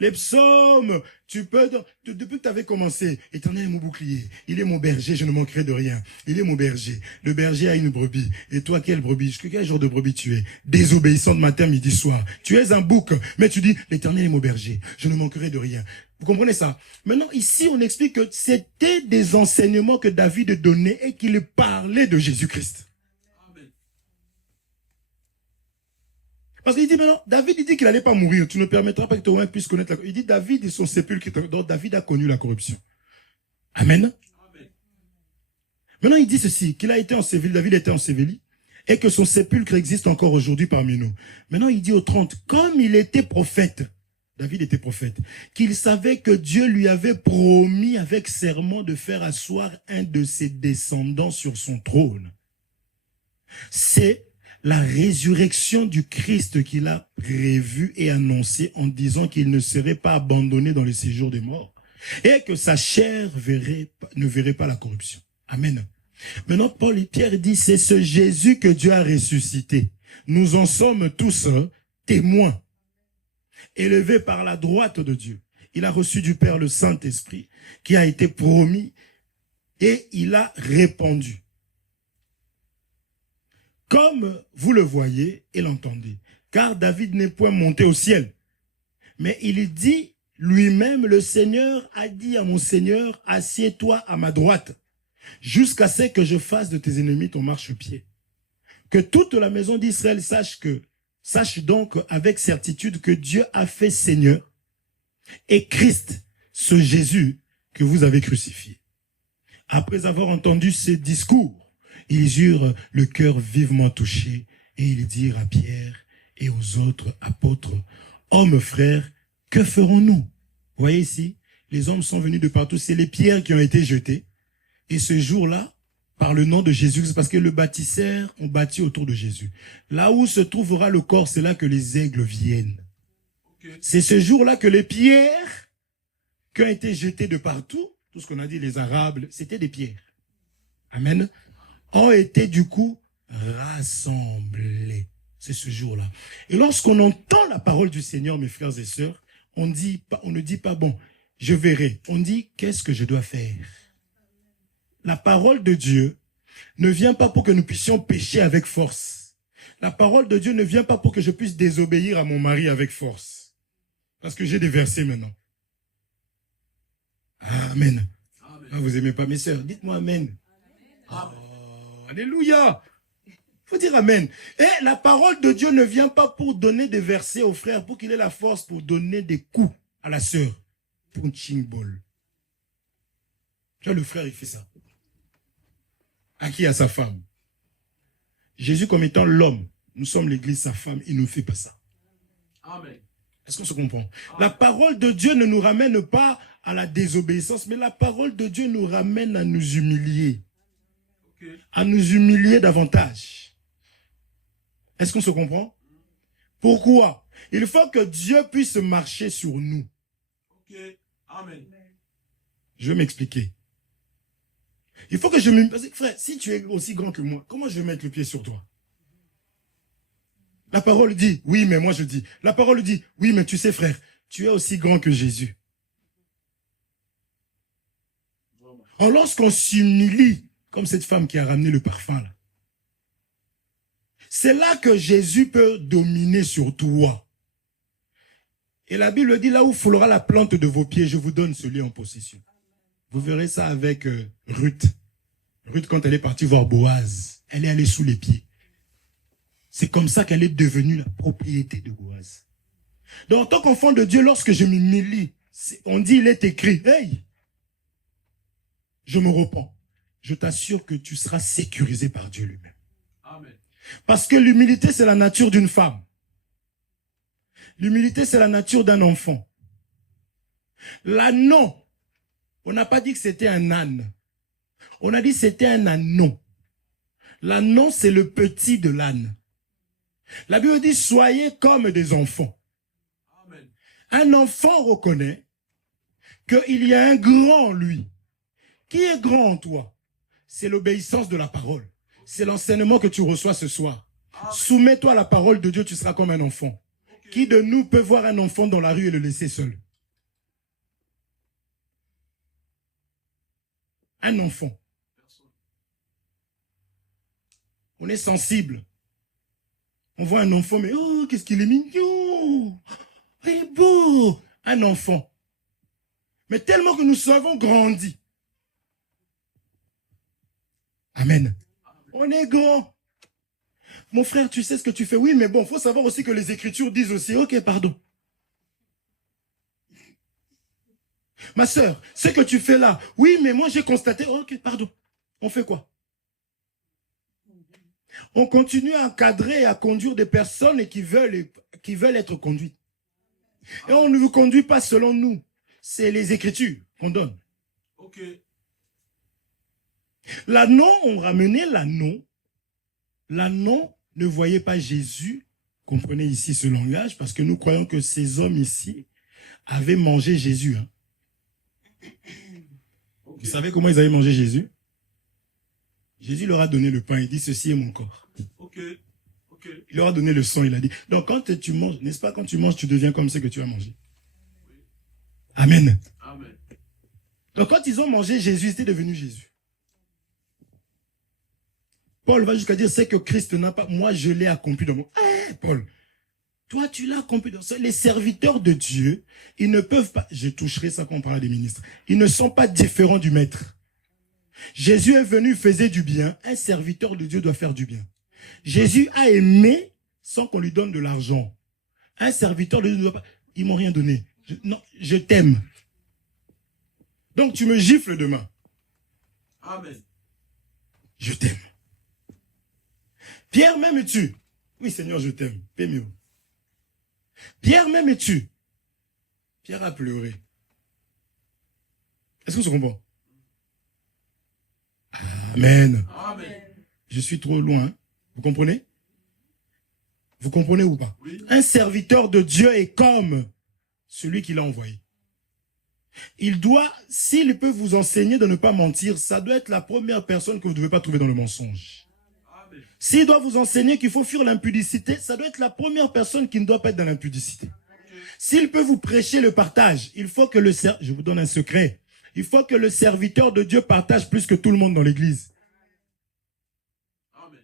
Les psaumes, tu peux, depuis que tu avais commencé, Éternel est mon bouclier, il est mon berger, je ne manquerai de rien. Il est mon berger. Le berger a une brebis. Et toi, quelle brebis? Quel genre de brebis tu es? Désobéissant de matin, midi, soir. Tu es un bouc, mais tu dis, l'Éternel est mon berger, je ne manquerai de rien. Vous comprenez ça? Maintenant, ici, on explique que c'était des enseignements que David donnait et qu'il parlait de Jésus-Christ. Parce qu'il dit maintenant, David il dit qu'il n'allait pas mourir. Tu ne permettras pas que ton puisse connaître la corruption. Il dit David et son sépulcre. Donc David a connu la corruption. Amen. Amen. Maintenant il dit ceci, qu'il a été enseveli, David a été enseveli, et que son sépulcre existe encore aujourd'hui parmi nous. Maintenant il dit au 30, comme il était prophète, David était prophète, qu'il savait que Dieu lui avait promis avec serment de faire asseoir un de ses descendants sur son trône. C'est la résurrection du Christ qu'il a prévue et annoncée en disant qu'il ne serait pas abandonné dans le séjour des morts et que sa chair ne verrait pas la corruption. Amen. Maintenant, Paul et Pierre disent, c'est ce Jésus que Dieu a ressuscité. Nous en sommes tous témoins. Élevé par la droite de Dieu. Il a reçu du Père le Saint-Esprit qui a été promis et il a répandu. Comme vous le voyez et l'entendez, car David n'est point monté au ciel. Mais il dit lui-même, le Seigneur a dit à mon Seigneur, assieds-toi à ma droite, jusqu'à ce que je fasse de tes ennemis ton marchepied. Que toute la maison d'Israël sache donc avec certitude que Dieu a fait Seigneur et Christ, ce Jésus que vous avez crucifié. Après avoir entendu ces discours, ils eurent le cœur vivement touché et ils dirent à Pierre et aux autres apôtres, « Hommes frères, que ferons-nous » Vous voyez ici, les hommes sont venus de partout, c'est les pierres qui ont été jetées. Et ce jour-là, par le nom de Jésus, c'est parce que le bâtisseur ont bâti autour de Jésus. Là où se trouvera le corps, c'est là que les aigles viennent. Okay. C'est ce jour-là que les pierres qui ont été jetées de partout, tout ce qu'on a dit, les Arabes, c'était des pierres. Amen. Ont été du coup rassemblés. C'est ce jour-là. Et lorsqu'on entend la parole du Seigneur, mes frères et sœurs, on ne dit pas, bon, je verrai. On dit, qu'est-ce que je dois faire? La parole de Dieu ne vient pas pour que nous puissions pécher avec force. La parole de Dieu ne vient pas pour que je puisse désobéir à mon mari avec force. Parce que j'ai des versets maintenant. Amen. Amen. Ah, vous n'aimez pas mes sœurs? Dites-moi Amen. Amen. Oh, alléluia. Il faut dire Amen. Et la parole de Dieu ne vient pas pour donner des versets au frère, pour qu'il ait la force pour donner des coups à la sœur. Punching ball. Tu vois, le frère, il fait ça. À qui? À sa femme. Jésus comme étant l'homme, nous sommes l'église, sa femme, il ne fait pas ça. Amen. Est-ce qu'on se comprend? Amen. La parole de Dieu ne nous ramène pas à la désobéissance, mais la parole de Dieu nous ramène à nous humilier. Okay. À nous humilier davantage. Est-ce qu'on se comprend? Pourquoi? Il faut que Dieu puisse marcher sur nous. Okay. Amen. Je vais m'expliquer. Il faut que je me... Frère, si tu es aussi grand que moi, comment je vais mettre le pied sur toi? La parole dit, oui, mais moi je dis. La parole dit, oui, mais tu sais, frère, tu es aussi grand que Jésus. Alors, lorsqu'on s'humilie, comme cette femme qui a ramené le parfum là, c'est là que Jésus peut dominer sur toi. Et la Bible dit, là où foulera la plante de vos pieds, je vous donne ce lieu en possession. Vous verrez ça avec Ruth. Ruth, quand elle est partie voir Boaz, elle est allée sous les pieds. C'est comme ça qu'elle est devenue la propriété de Boaz. Donc, en tant qu'enfant de Dieu, lorsque je m'humilie, on dit, il est écrit, hey, je me repens. Je t'assure que tu seras sécurisé par Dieu lui-même. Amen. Parce que l'humilité, c'est la nature d'une femme. L'humilité, c'est la nature d'un enfant. L'ânon, on n'a pas dit que c'était un âne. On a dit que c'était un ânon. L'ânon, c'est le petit de l'âne. La Bible dit, soyez comme des enfants. Amen. Un enfant reconnaît qu'il y a un grand en lui. Qui est grand en toi? C'est l'obéissance de la parole. C'est l'enseignement que tu reçois ce soir. Soumets-toi à la parole de Dieu, tu seras comme un enfant. Okay. Qui de nous peut voir un enfant dans la rue et le laisser seul? Un enfant. Personne. On est sensible. On voit un enfant, mais oh, qu'est-ce qu'il est mignon. Il est beau. Un enfant. Mais tellement que nous avons grandi. Amen. On est grand. Mon frère, tu sais ce que tu fais? Oui, mais bon, il faut savoir aussi que les Écritures disent aussi, ok, pardon. Ma sœur, ce que tu fais là, oui, mais moi j'ai constaté, ok, pardon. On fait quoi? On continue à encadrer et à conduire des personnes qui veulent être conduites. Et on ne vous conduit pas selon nous. C'est les Écritures qu'on donne. Ok. L'anneau, on ramenait l'anneau. L'anneau ne voyait pas Jésus. Comprenez ici ce langage, parce que nous croyons que ces hommes ici avaient mangé Jésus. Hein. Ok. Vous savez comment ils avaient mangé Jésus? Jésus leur a donné le pain, il dit, ceci est mon corps. Ok. Ok. Il leur a donné le sang, il a dit. Donc quand tu manges, n'est-ce pas, quand tu manges, tu deviens comme ce que tu as mangé. Amen. Amen. Donc quand ils ont mangé Jésus, c'était devenu Jésus. Paul va jusqu'à dire, c'est que Christ n'a pas, moi je l'ai accompli dans mon... Paul, toi tu l'as accompli dans... Les serviteurs de Dieu, ils ne peuvent pas, je toucherai ça quand on parle des ministres, ils ne sont pas différents du maître. Jésus est venu, faisait du bien, un serviteur de Dieu doit faire du bien. Jésus a aimé sans qu'on lui donne de l'argent. Un serviteur de Dieu ne doit pas... Ils m'ont rien donné. Non, je t'aime. Donc tu me gifles demain. Amen. Je t'aime. Pierre, m'aimes-tu? Oui, Seigneur, je t'aime. Fais mieux. Pierre, m'aimes-tu? Pierre a pleuré. Est-ce que tu comprends? Amen. Amen. Je suis trop loin. Vous comprenez? Vous comprenez ou pas? Oui. Un serviteur de Dieu est comme celui qui l'a envoyé. Il doit, s'il peut vous enseigner de ne pas mentir, ça doit être la première personne que vous ne devez pas trouver dans le mensonge. Amen. S'il doit vous enseigner qu'il faut fuir l'impudicité, ça doit être la première personne qui ne doit pas être dans l'impudicité. S'il peut vous prêcher le partage, il faut que je vous donne un secret, il faut que le serviteur de Dieu partage plus que tout le monde dans l'église. Amen.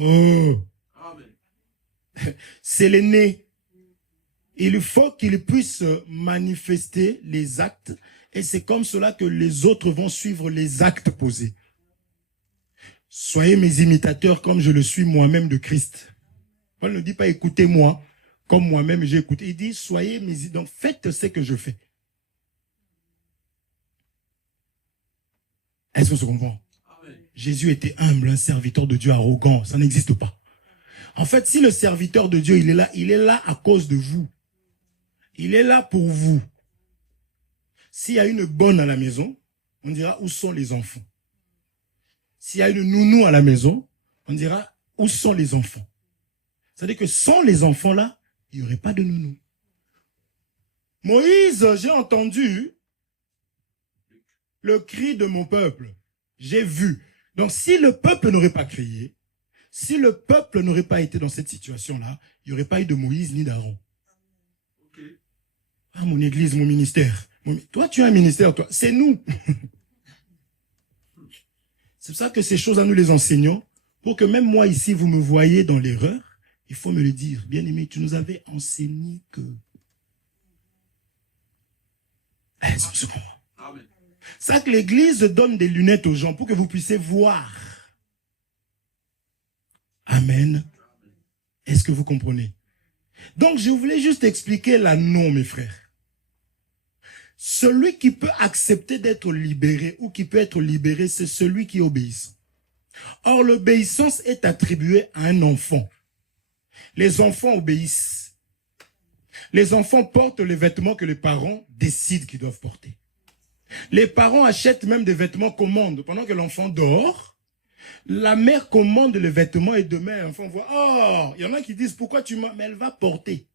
Oh, Amen. c'est l'aîné. Il faut qu'il puisse manifester les actes et c'est comme cela que les autres vont suivre les actes posés. Soyez mes imitateurs comme je le suis moi-même de Christ. Paul ne dit pas écoutez-moi comme moi-même j'ai écouté. Il dit soyez mes imitateurs. Donc faites ce que je fais. Est-ce qu'on se comprend? Amen. Jésus était humble, un serviteur de Dieu arrogant. Ça n'existe pas. En fait, si le serviteur de Dieu, il est là à cause de vous. Il est là pour vous. S'il y a une bonne à la maison, on dira où sont les enfants. S'il y a une nounou à la maison, on dira où sont les enfants. C'est-à-dire que sans les enfants là, il n'y aurait pas de nounou. Moïse, j'ai entendu le cri de mon peuple. J'ai vu. Donc si le peuple n'aurait pas crié, si le peuple n'aurait pas été dans cette situation-là, il n'y aurait pas eu de Moïse ni d'Aaron. Ok. Ah, mon église, mon ministère. Toi, tu as un ministère, toi. C'est nous. C'est pour ça que ces choses-là, nous les enseignons, pour que même moi ici, vous me voyez dans l'erreur, il faut me le dire. Bien-aimé, tu nous avais enseigné que... Amen. C'est ça que l'église donne des lunettes aux gens pour que vous puissiez voir. Amen. Est-ce que vous comprenez? Donc, je voulais juste expliquer l'anneau, mes frères. Celui qui peut accepter d'être libéré ou qui peut être libéré, c'est celui qui obéit. Or, l'obéissance est attribuée à un enfant. Les enfants obéissent. Les enfants portent les vêtements que les parents décident qu'ils doivent porter. Les parents achètent même des vêtements commandent. Pendant que l'enfant dort, la mère commande les vêtements et demain, l'enfant voit, oh, il y en a qui disent, pourquoi tu m'as... Mais elle va porter.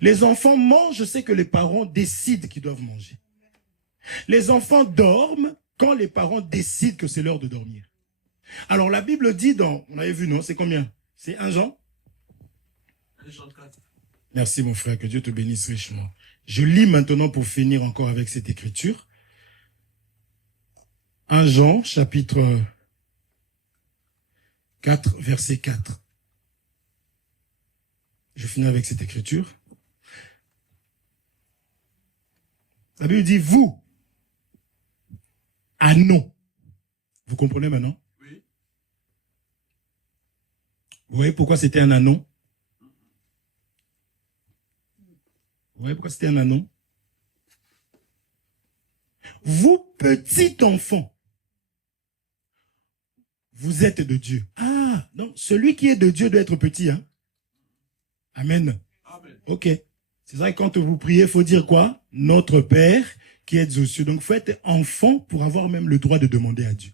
Les enfants mangent ce que les parents décident qu'ils doivent manger. Les enfants dorment quand les parents décident que c'est l'heure de dormir. Alors la Bible dit dans, on avait vu, non, c'est combien? C'est 1 Jean? 1 Jean 4. Merci mon frère, que Dieu te bénisse richement. Je lis maintenant pour finir encore avec cette écriture. 1 Jean, chapitre 4, verset 4. Je finis avec cette écriture. La Bible dit, vous, anneaux. Vous comprenez maintenant? Oui. Vous voyez pourquoi c'était un anneau? Vous voyez pourquoi c'était un anneau? Vous, petit enfant, vous êtes de Dieu. Ah, non, celui qui est de Dieu doit être petit, hein? Amen. Amen. Ok. C'est vrai que quand vous priez, il faut dire quoi? Notre Père qui est aux cieux. Donc, il faut être enfant pour avoir même le droit de demander à Dieu.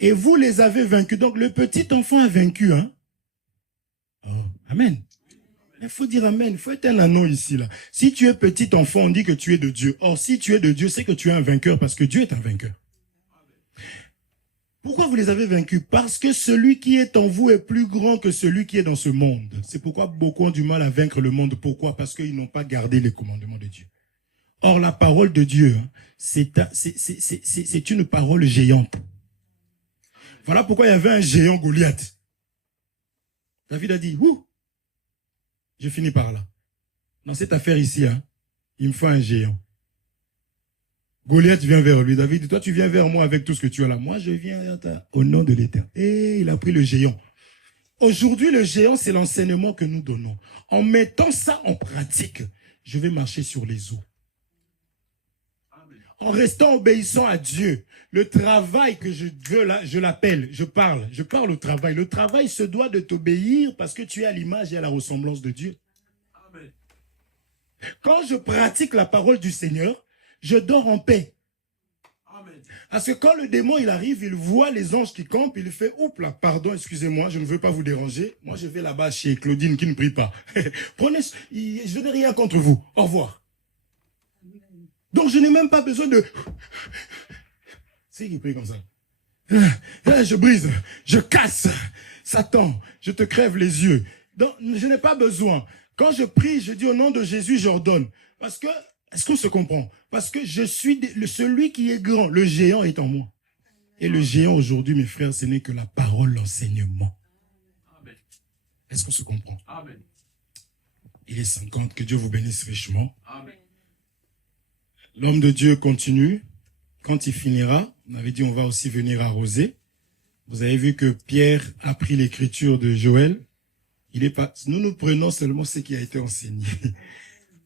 Et vous les avez vaincus. Donc, le petit enfant a vaincu, hein? Oh, amen. Il faut dire amen. Il faut être un anneau ici, là. Si tu es petit enfant, on dit que tu es de Dieu. Or, si tu es de Dieu, c'est que tu es un vainqueur parce que Dieu est un vainqueur. Pourquoi vous les avez vaincus? Parce que celui qui est en vous est plus grand que celui qui est dans ce monde. C'est pourquoi beaucoup ont du mal à vaincre le monde. Pourquoi? Parce qu'ils n'ont pas gardé les commandements de Dieu. Or, la parole de Dieu, c'est une parole géante. Voilà pourquoi il y avait un géant Goliath. David a dit, ouh, je finis par là. Dans cette affaire ici, il me faut un géant. Goliath vient vers lui. David dit, toi tu viens vers moi avec tout ce que tu as là. Moi je viens vers toi au nom de l'Éternel. Et il a pris le géant. Aujourd'hui le géant c'est l'enseignement que nous donnons. En mettant ça en pratique, je vais marcher sur les eaux. En restant obéissant à Dieu, le travail que je veux là, je l'appelle, je parle au travail. Le travail se doit de t'obéir parce que tu es à l'image et à la ressemblance de Dieu. Amen. Quand je pratique la parole du Seigneur, je dors en paix. Amen. Parce que quand le démon il arrive, il voit les anges qui campent, il fait, oups là, pardon, excusez-moi, je ne veux pas vous déranger. Moi je vais là-bas chez Claudine qui ne prie pas. Prenez, je n'ai rien contre vous. Au revoir. Donc je n'ai même pas besoin de... C'est qui prie comme ça. Je brise, je casse. Satan, je te crève les yeux. Donc je n'ai pas besoin. Quand je prie, je dis au nom de Jésus, j'ordonne. Parce que, est-ce qu'on se comprend? Parce que je suis celui qui est grand. Le géant est en moi. Et le géant aujourd'hui, mes frères, ce n'est que la parole, l'enseignement. Amen. Est-ce qu'on se comprend? Amen. Il est 50, que Dieu vous bénisse richement. Amen. L'homme de Dieu continue. Quand il finira, on avait dit on va aussi venir arroser. Vous avez vu que Pierre a pris l'écriture de Joël. Il est pas. Nous prenons seulement ce qui a été enseigné.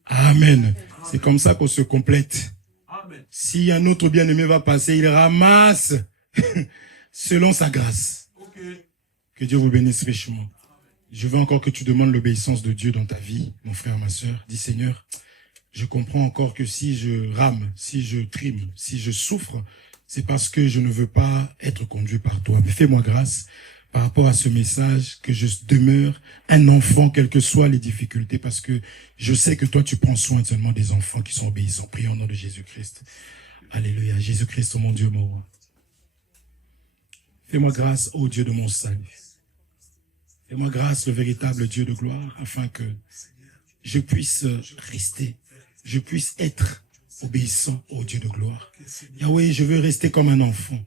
Amen. C'est comme ça qu'on se complète. Amen. Si un autre bien-aimé va passer, il ramasse selon sa grâce. Ok. Que Dieu vous bénisse richement. Je veux encore que tu demandes l'obéissance de Dieu dans ta vie, mon frère, ma soeur. Dis Seigneur, je comprends encore que si je rame, si je trime, si je souffre, c'est parce que je ne veux pas être conduit par toi. Mais fais-moi grâce par rapport à ce message, que je demeure un enfant, quelles que soient les difficultés, parce que je sais que toi, tu prends soin seulement des enfants qui sont obéissants. Prions au nom de Jésus-Christ. Alléluia. Jésus-Christ, mon Dieu, mon roi. Fais-moi grâce, ô Dieu de mon salut. Fais-moi grâce, le véritable Dieu de gloire, afin que je puisse rester, je puisse être obéissant au Dieu de gloire. Yahweh, je veux rester comme un enfant.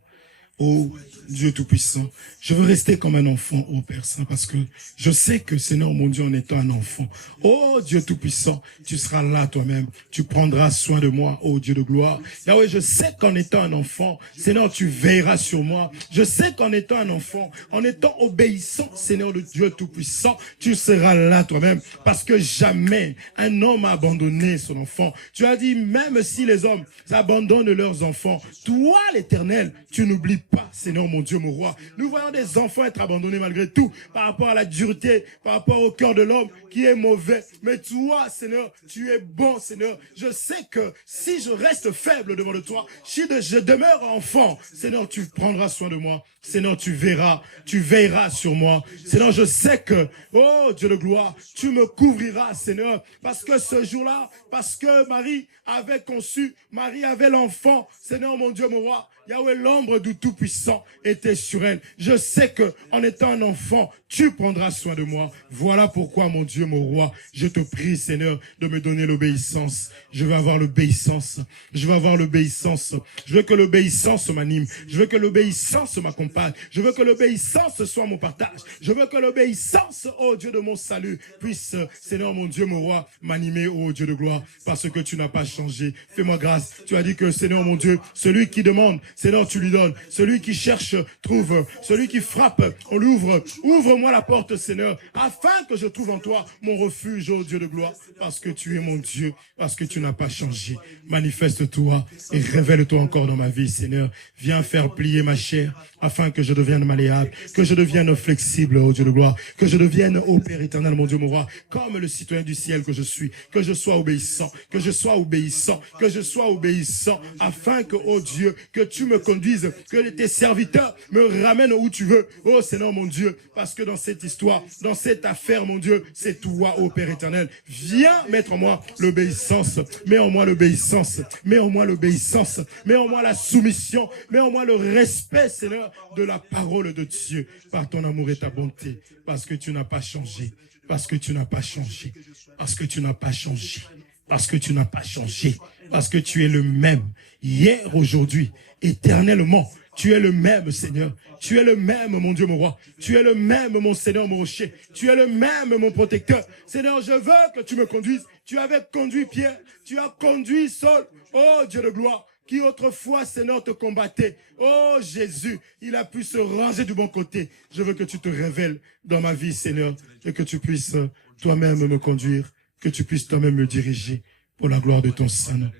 Oh Dieu Tout-Puissant, je veux rester comme un enfant, oh Père Saint, parce que je sais que, Seigneur mon Dieu, en étant un enfant, oh Dieu Tout-Puissant, tu seras là toi-même, tu prendras soin de moi, oh Dieu de gloire. Yahweh, je sais qu'en étant un enfant, Seigneur, tu veilleras sur moi. Je sais qu'en étant un enfant, en étant obéissant, Seigneur de Dieu Tout-Puissant, tu seras là toi-même, parce que jamais un homme a abandonné son enfant. Tu as dit, même si les hommes abandonnent leurs enfants, toi, l'Éternel, tu n'oublies pas, Seigneur mon Dieu, mon roi. Nous voyons des enfants être abandonnés malgré tout, par rapport à la dureté, par rapport au cœur de l'homme qui est mauvais. Mais toi, Seigneur, tu es bon, Seigneur. Je sais que si je reste faible devant toi, si je demeure enfant, Seigneur, tu prendras soin de moi. Seigneur, tu veilleras sur moi. Seigneur, je sais que, oh Dieu de gloire, tu me couvriras, Seigneur, parce que ce jour-là, parce que Marie avait conçu, Marie avait l'enfant, Seigneur mon Dieu, mon roi, Yahweh, l'ombre du Tout-Puissant Tout-Puissant était sur elle. Je sais que en étant un enfant, tu prendras soin de moi. Voilà pourquoi, mon Dieu, mon roi, je te prie, Seigneur, de me donner l'obéissance. Je veux avoir l'obéissance. Je veux avoir l'obéissance. Je veux que l'obéissance m'anime. Je veux que l'obéissance m'accompagne. Je veux que l'obéissance soit mon partage. Je veux que l'obéissance, ô Dieu de mon salut, puisse, Seigneur, mon Dieu, mon roi, m'animer, ô Dieu de gloire, parce que tu n'as pas changé. Fais-moi grâce. Tu as dit que, Seigneur, mon Dieu, celui qui demande, Seigneur, tu lui donnes. Celui qui cherche, trouve. Celui qui frappe, on l'ouvre. Ouvre-moi la porte, Seigneur, afin que je trouve en toi mon refuge, ô Dieu de gloire, parce que tu es mon Dieu, parce que tu n'as pas changé. Manifeste-toi et révèle-toi encore dans ma vie, Seigneur. Viens faire plier ma chair, afin que je devienne malléable, que je devienne flexible, ô Dieu de gloire, que je devienne, ô Père éternel, mon Dieu, mon roi, comme le citoyen du ciel que je suis, que je sois obéissant, que je sois obéissant, que je sois obéissant, afin que, ô Dieu, que tu me conduises, que tes serviteurs me ramènent où tu veux, ô Seigneur, mon Dieu, parce que dans cette histoire, dans cette affaire, mon Dieu, c'est toi, ô Père éternel. Viens mettre en moi l'obéissance, mets en moi l'obéissance, mets en moi l'obéissance, mets en moi la soumission, mets en moi le respect, Seigneur, de la parole de Dieu, par ton amour et ta bonté, parce que tu n'as pas changé, parce que tu n'as pas changé, parce que tu n'as pas changé, parce que tu n'as pas changé, parce que tu es le même, hier, aujourd'hui, éternellement. Tu es le même, Seigneur. Tu es le même, mon Dieu, mon roi. Tu es le même, mon Seigneur, mon rocher. Tu es le même, mon protecteur. Seigneur, je veux que tu me conduises. Tu avais conduit Pierre. Tu as conduit Saul. Oh, Dieu de gloire, qui autrefois, Seigneur, te combattait. Oh, Jésus, il a pu se ranger du bon côté. Je veux que tu te révèles dans ma vie, Seigneur, et que tu puisses toi-même me conduire, que tu puisses toi-même me diriger pour la gloire de ton Saint-Nom.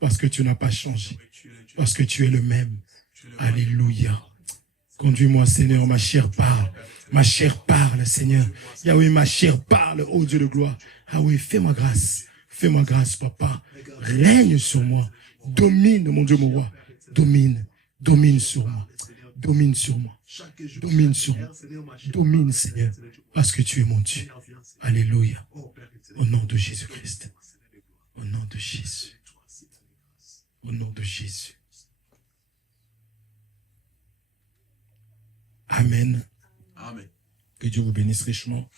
Parce que tu n'as pas changé. Parce que tu es le même. Alléluia. Conduis-moi, Seigneur, ma chair parle. Ma chair parle, Seigneur. Yahweh, ma chair parle, ô Dieu de gloire. Ah oui, fais-moi grâce. Fais-moi grâce, papa. Règne sur moi. Domine, mon Dieu, mon roi. Domine. Domine sur moi. Domine sur moi. Domine sur moi. Domine, Seigneur. Parce que tu es mon Dieu. Alléluia. Au nom de Jésus-Christ. Au nom de Jésus. Au nom de Jésus. Amen. Amen. Que Dieu vous bénisse richement.